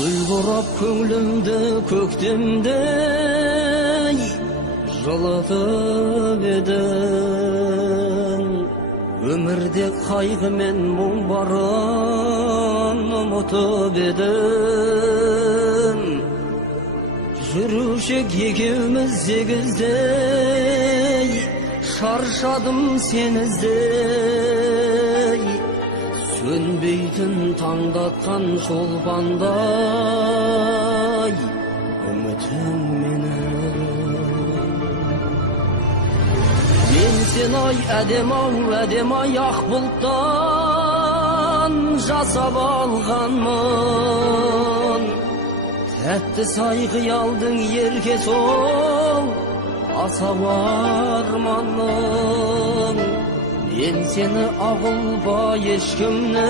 Gül burap könglimde köktemdey Жылытып edim Ömürde kaygı men muң bарын Unutup edim Жүрушек екеуміз сегіздей Шаршадым сен іздей Sönbейтін таңдатқан шолпандай Үмітім менің Мен сен ай әдем-ай ақ бұлттан жасап алғанмын Тәтті сай қиялдың ерке сол асау арманым Мен сені ағылбай ешкімнің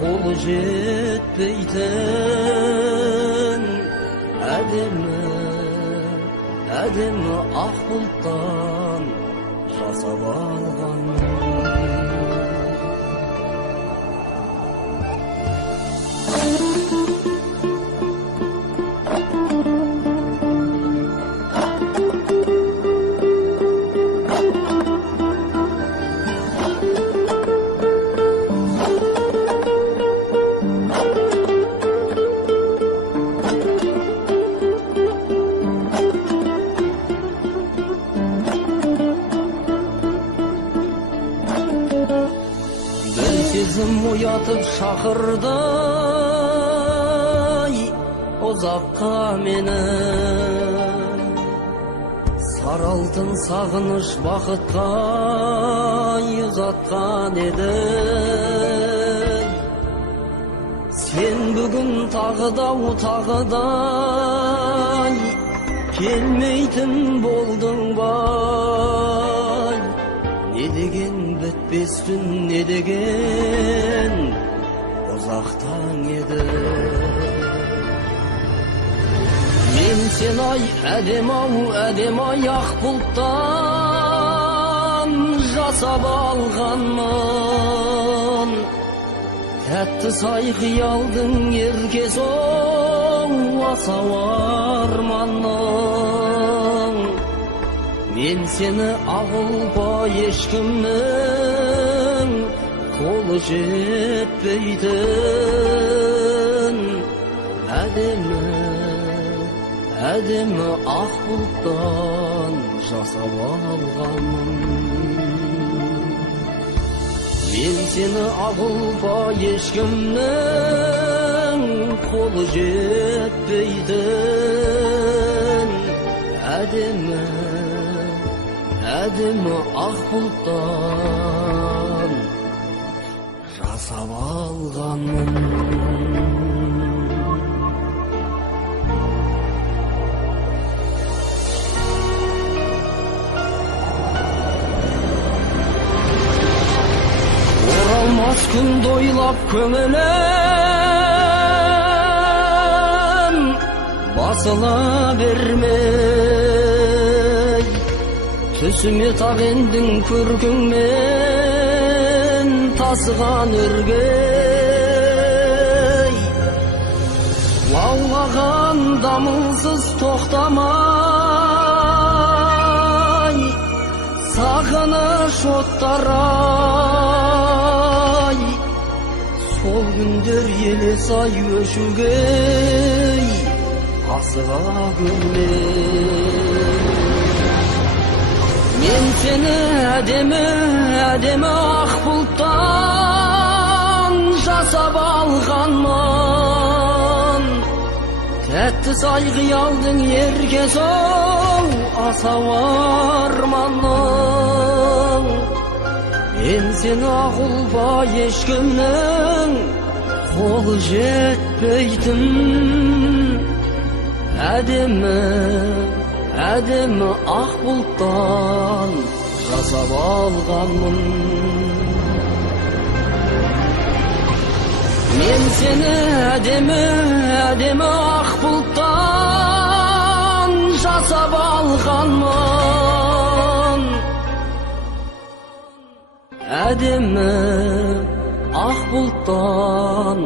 қолы жетпейтін әдемі ақ бұлттан жасап алғанмын Сезім оятып шақырдай ұзаққа мені Саралтын сағыныш бақытқа ұзатқан еді Сен бүгін тағыдай келмейтін болдың бай Не деген бітпес түн, не деген ұзақтан еді Мен сен ай әдем-ай ақ бұлттан жасап алғанмын Тәтті сай қиялдың ерке соң асау арманым Мен сені ағылбай ешкімнің қолы жетпейтін әдемі ақ бұлттан жасап алғанмын Мен сені ағылбай ешкімнің қолы жетпейтін әдемі ақ бұлттан жасап алғанмын Оралмас күнді ойлап көңілім басыла бермей Түсіме тағендің көркіңмен тасыған өргей Лаулаған дамылсыз тоқтамай Сағыныш оттарай Сол күндер елес-ай өшугей Асыға күлмей Мен сені әдемі ақ бұлттан жасап алғанмын Тәтті сай қиялдың ерке соң асау арманым Мен сені ағылбай ешкімнің қолы жетпейтін әдемі ақ бұлттан жасап алғанмын Мен сені әдемі ақ бұлттан жасап алғанмын әдемі ақ бұлттан